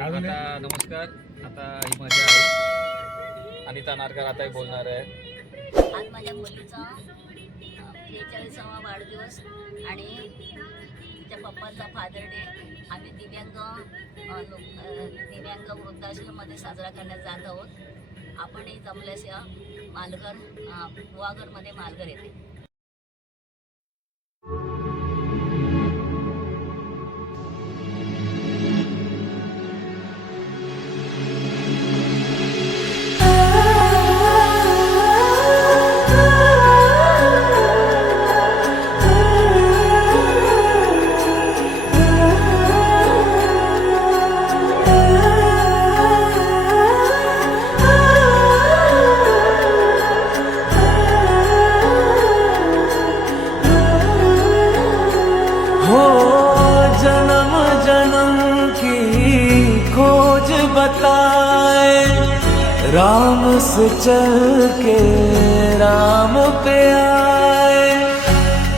आता नमस्कार. आता ही माझी आई अनिता नारकर आता बोलणार आहे. आज माझ्या मुलीचा 43वा वाढदिवस आणि तिच्या पप्पांचा फादर डे आम्ही दिव्यांग वृद्धाश्रममध्ये साजरा करण्यात जात आहोत. आपणही जमल्यास या मालघर बुवागडमध्ये मालघर येते. हो जन्म जन्म की खोज बताए, राम से चल के राम पे आए।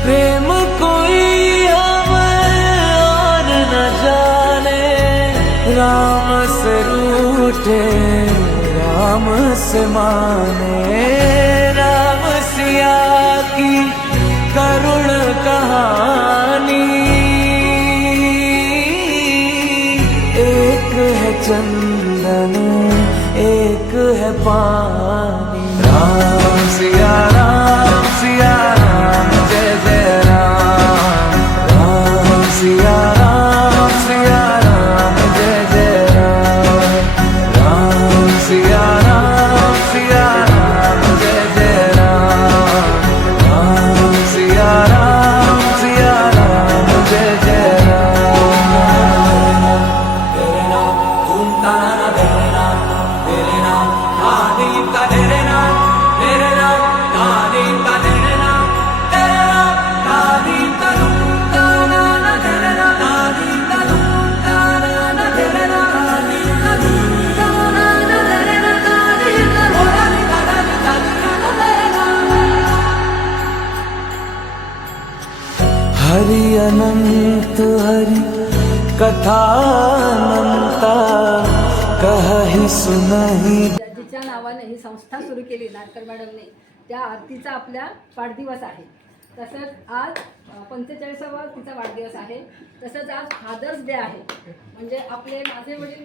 प्रेम कोई हमें और न जाने, राम से रूठे राम से माने। राम सिया की करुण कहानी, एक है चंदन एक है पानी। राम सिया राम जय जय राम। राम सिया राम जय जय राम। राम सिया राम जय जय राम। राम सिया राम जय जय राम। तेरे नाम घूमता ना तेरे नाम आदि का तेरे नाम आदि का तेरे नाम आदि का घूमता ना तेरे नाम आदि का घूमता ना तेरे नाम आदि का घूमता ना तेरे नाम आदि का घूमता ना तेरे नाम। हरि अनंत हरि कथा अनंता कहि सुनहि। जिच्या नावाने ही संस्था सुरू केली नारकर मॅडमने, त्या आरतीचा आपल्या वाढदिवस आहे. तसंच आज 45वा तिचा वाढदिवस आहे. तसंच आज फादर्स डे आहे. म्हणजे आपले माझे वडील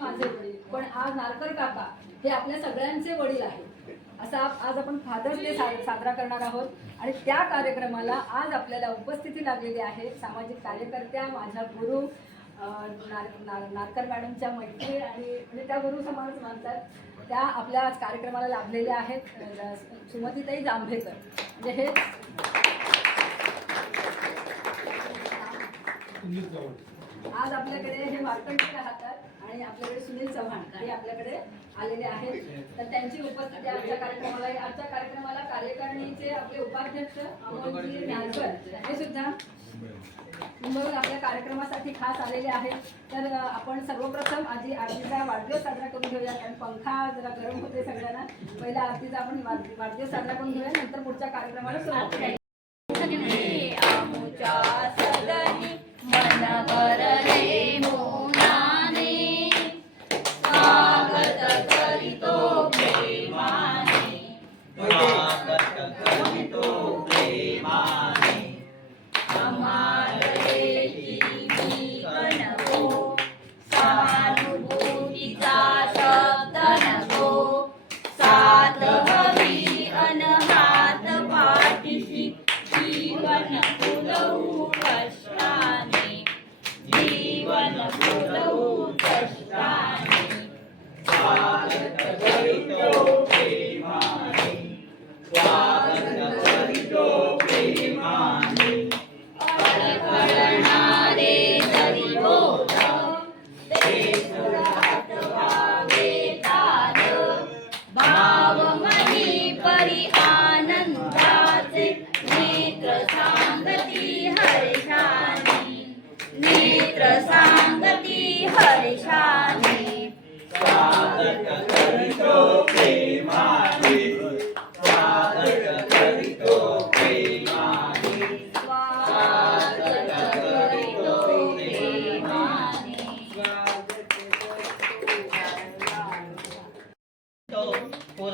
पण आज नारकर काका हे आपल्या सगळ्यांचे वडील आहेत. असा आज आपण फादर्स डे साजरा करणार आहोत. आणि त्या कार्यक्रमाला आज आपल्याला उपस्थिती लाभलेली आहे सामाजिक कार्यकर्त्या, माझ्या गुरु नारकर मॅडमच्या मैत्री आणि म्हणजे त्या गुरु समानच मानतात, त्या आपल्या आज कार्यक्रमाला लाभलेल्या आहेत. सुमतीताई जांभेकर म्हणजे हे आज आपल्याकडे हे मार्कंडे राहतात आणि आपल्याकडे सुनील चव्हाण हे आपल्याकडे आलेले आहेत. तर त्यांची उपस्थिती आजच्या कार्यक्रमाला कार्यकारिणीचे आपले उपाध्यक्ष अमोलजी नारकर हे सुद्धा मुंबईहून आपल्या कार्यक्रमासाठी खास आलेले आहेत. तर आपण सर्वप्रथम आधी आरतीचा वाढदिवस साजरा करून घेऊया, कारण पंखा जरा गरम होते सगळ्यांना. पहिला आरतीचा आपण वाढदिवस साजरा करून घेऊया, नंतर पुढच्या कार्यक्रमाला सुरुवात करूया.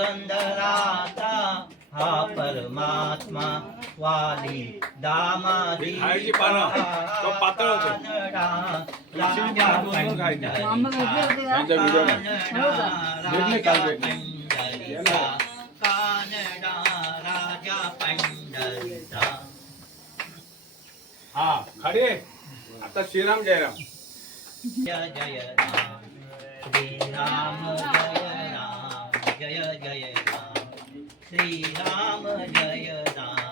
पुरंदराचा हा परमात्मा वाली दामादी खायची पानं तो पातळ होतो राजा त्यांच्या व्हिडिओला भेटले काल भेटले कानडा राजा पंढरीचा. हा खरे आता श्रीराम जयराम जय जय राम श्री राम जय राम जय जय राम श्री राम जय राम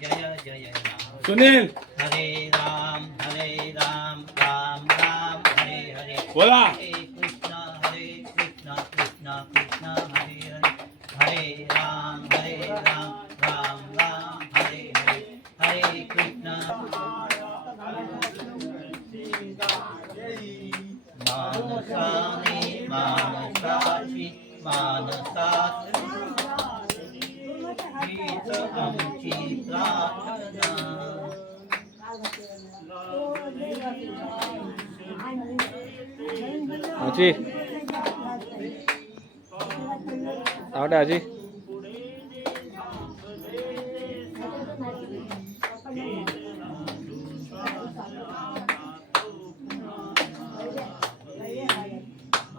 जय जय राम. सुनील हरे राम राम राम हरे हरे. बोला हरे कृष्ण कृष्ण कृष्ण हरे हरे. हरे राम राम राम हरे हरे. हरे कृष्ण मानसाने मानसाची मानसात हीच आमची प्रार्थना. आजी आवडे आजी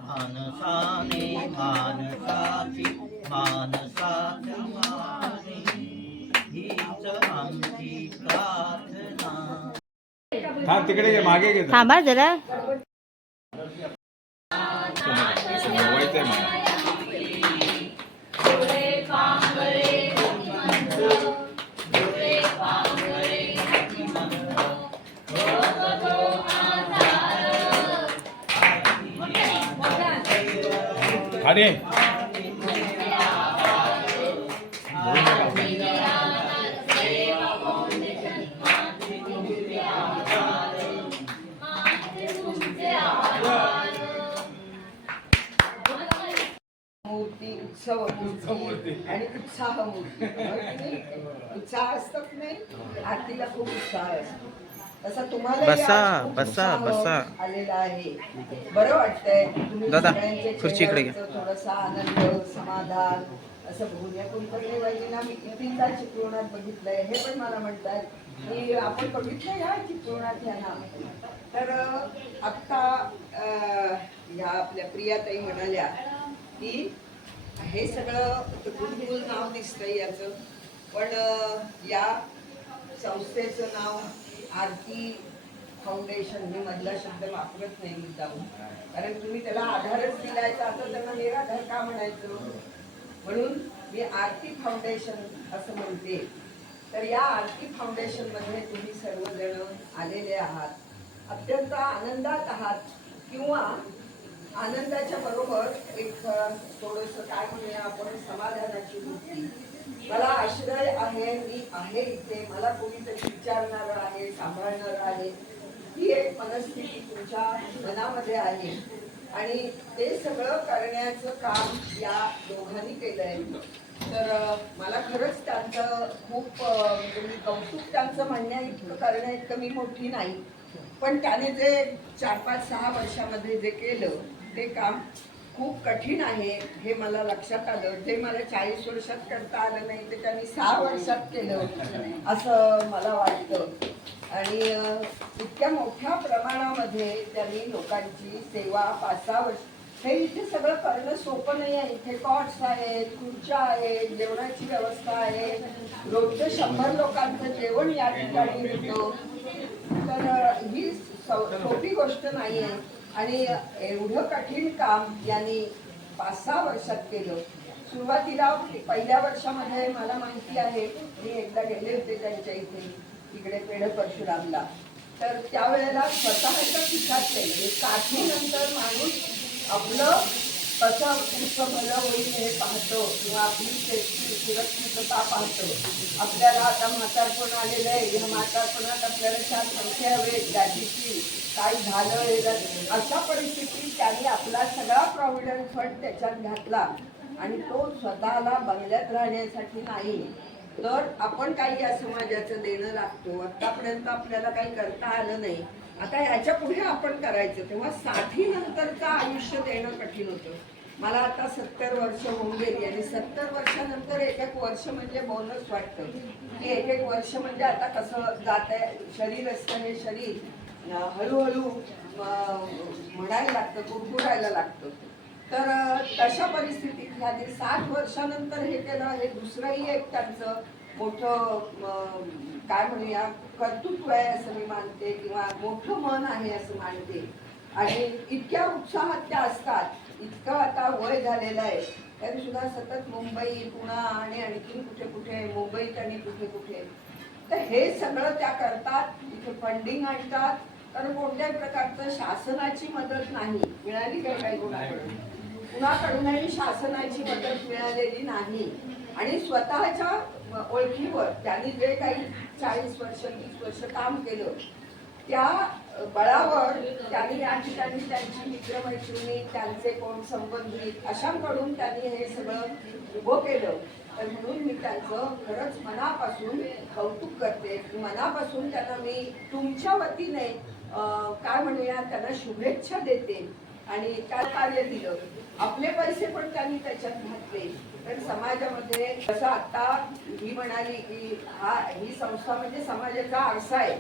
मानसाने मानसाची मानसात माने हीच आमची प्रार्थना. हा तिकडे घे, मागे घे थांबा जरा. वाईट आहे मला. अरे मूर्ती उत्सव मूर्ती आणि उत्साह मूर्ती. उत्साह असतो की नाही, आरतीला खूप उत्साह असतो. तसा तुम्हाला बसा. आलेला आहे. बरं वाटतंय तुम्ही दादा, सगळ्यांच्या खुर्ची इकडे घ्या. चेहऱ्यावरचं थोडासा आनंद समाधान असं बघून या कुलकर्णी वहिनींना मी कितीदा चिपळुणात बघितलंय. हे पण मला म्हणतात की आपण बघितलं या चिपळुणात यांना. तर आत्ता या आपल्या प्रियाताई म्हणाल्या की हे सगळं गुलगुल नाव दिसतंय याचं, पण या संस्थेचं नाव आरती फाउंडेशन. मी मधला शब्द वापरत नाही मुद्दाम, कारण तुम्ही त्याला आधारच दिलाय तर आता त्यांना निराधार का म्हणायचं, म्हणून मी आरती फाउंडेशन असं म्हणते. तर या आरती फाउंडेशन मध्ये तुम्ही सर्वजण आलेले आहात, अत्यंत आनंदात आहात, किंवा आनंदाच्या बरोबर एक थोडंसं काय म्हणूया आपण समाधानाची वृत्ती. मला आश्रय आहे, मी आहे इथे, मला कोणीतरी विचारणारं आहे, सांभाळणारं आहे, ही एक मनस्थिती तुमच्या मनामध्ये आहे. आणि ते सगळं करण्याचं काम या दोघांनी केलंय. तर मला खरंच त्यांचं खूप म्हणजे मी कौतुक त्यांचं म्हणण्या इतकं करण्या इतकं मी मोठी नाही, पण त्याने जे 4-5-6 वर्षामध्ये जे केलं ते काम खूप कठीण आहे हे मला लक्षात आलं. ते मला 40 वर्षात करता आलं नाही, ते त्यांनी 6 वर्षात केलं असं मला वाटतं. आणि इतक्या मोठ्या प्रमाणामध्ये त्यांनी लोकांची सेवा 5-6 वर्ष, हे इथे सगळं करणं सोपं नाही आहे. इथे कॉट्स आहेत, खुर्च्या आहेत, जेवणाची व्यवस्था आहे, रोजचं 100 लोकांचं जेवण या ठिकाणी होतं. तर ही सोपी गोष्ट नाही आहे. आणि एवढं कठीण काम यांनी 5-6 वर्षात केलं. सुरुवातीला पहिल्या वर्षामध्ये मला माहिती आहे, मी एकदा गेले होते त्यांच्या इथे, तिकडे पेढ परशुरामला. तर त्यावेळेला स्वतःच्या खिशातले काठीनंतर माणूस आपलं कसं पुढचं भलं होईल हे पाहतो, किंवा आपली सुरक्षितता पाहतो. आपल्याला आता म्हातारपण आलेलं आहे, ह्या म्हातारपणात आपल्याला 4 पैसे हवेत, गाडीची काही झालं हे झालं, अशा परिस्थितीत त्यांनी आपला सगळा प्रॉव्हिडंट फंड त्याच्यात घातला. आणि तो स्वतःला बंगल्यात राहण्यासाठी नाही, तर आपण काही या समाजाचं देणं लागतो. आतापर्यंत आपल्याला काही करता आलं नाही, आता ह्याच्या पुढे आपण करायचं. तेव्हा 60 नंतरचं आयुष्य देणं कठीण होतं. मला आता 70 वर्ष होऊन गेली आणि 70 वर्षानंतर एक एक वर्ष म्हणजे बोनस वाटतं की एक एक वर्ष म्हणजे आता कसं जात आहे शरीर असतं हे शरीर हळूहळू म्हणायला लागतं कुरकुरायला लागतं. तर तशा परिस्थितीत ह्याने 60 वर्षानंतर हे केलं हे दुसरंही एक त्यांचं मोठं काय म्हणूया कर्तृत्व आहे असं मी मानते किंवा मोठं मन आहे असं मानते. आणि इतक्या उत्साहात त्या असतात इतकं आता वय झालेलं आहे तरी सुद्धा सतत मुंबई पुणा आणि आणखी कुठे कुठे मुंबईत आणि कुठे कुठे तर हे सगळं त्या करतात. इथे फंडिंग आणतात तर कोणत्याही प्रकारचं शासनाची मदत नाही मिळाली काही कुणाकडूनही शासनाची मदत मिळालेली नाही. आणि स्वतःच्या ओळखीवर त्यांनी जे काही 40 वर्ष 30 वर्ष काम केलं त्या बळावर त्यांनी या ठिकाणी त्यांची मित्रमैत्रिणी त्यांचे कोण संबंधित अशांकडून त्यांनी हे सगळं उभं केलं. तर म्हणून मी त्यांचं खरंच मनापासून कौतुक करते. मनापासून त्यांना मी तुमच्या वतीने काय म्हणूया त्यांना शुभेच्छा देते. आणि काय कार्य दिलं आपले पैसे पण त्यांनी त्याच्यात घातले. तर समाजामध्ये जसं आता ही म्हणाली की ही संस्था म्हणजे समाजाचा आरसा आहे.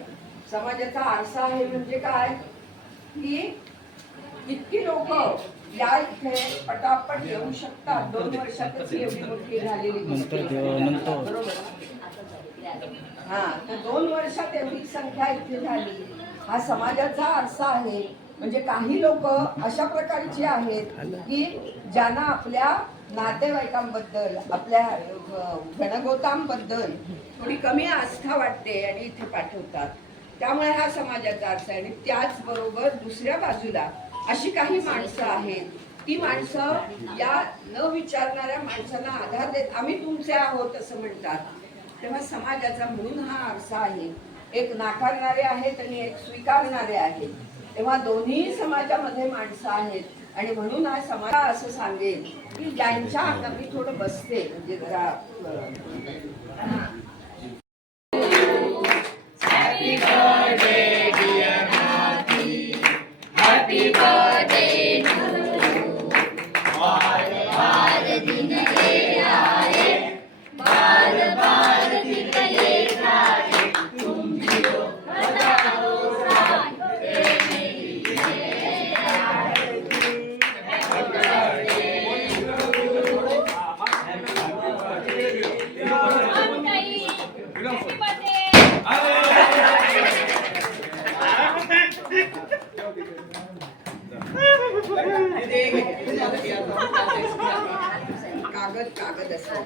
समाजाचा आरसा आहे म्हणजे काय की इतकी लोक या इथे पटापट येऊ शकतात. 2 वर्षातच एवढी मोठी झालेली बरोबर. हा तर 2 वर्षात एवढी संख्या इथे झाली. हा समाजाचा आरसा आहे. म्हणजे काही लोक अशा प्रकारची आहेत की ज्यांना आपल्या नातेवाईकांबद्दल आपल्या गणगोतांबद्दल थोडी कमी आस्था वाटते आणि इथे पाठवतात. त्यामुळे हा समाजाचा अर्थ आहे. आणि त्याचबरोबर दुसऱ्या बाजूला अशी काही माणसं आहेत ती माणसं या न विचारणाऱ्या माणसांना आधार देत आम्ही तुमचे आहोत असं म्हणतात. तेव्हा समाजाचा म्हणून हा आरसा आहे. एक नाकारणारे आहेत आणि एक स्वीकारणारे आहेत. तेव्हा दोन्ही समाजामध्ये माणसं आहेत. आणि म्हणून हा समाज असं सांगेल की ज्यांच्या मी थोडं बसते म्हणजे जरा हॅपी बर्थडे डिअर नाती हॅपी बर्थडे बार बार दिन ये आए बार बार दिन ये आए तुम जियो बताओ कागद कागद असतात.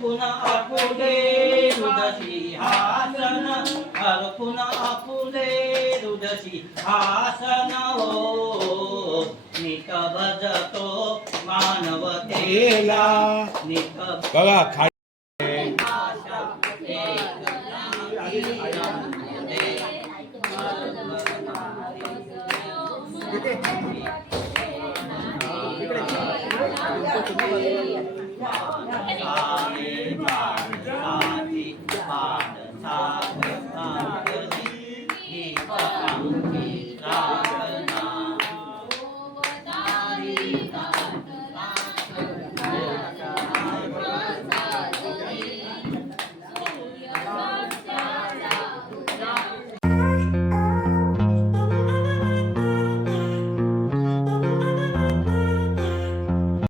पुन्हा आपुले रुदसी हासन पुन्हा आपुले रुदसी हासन हो निक भजतो मानवतेला निक बघा इकडे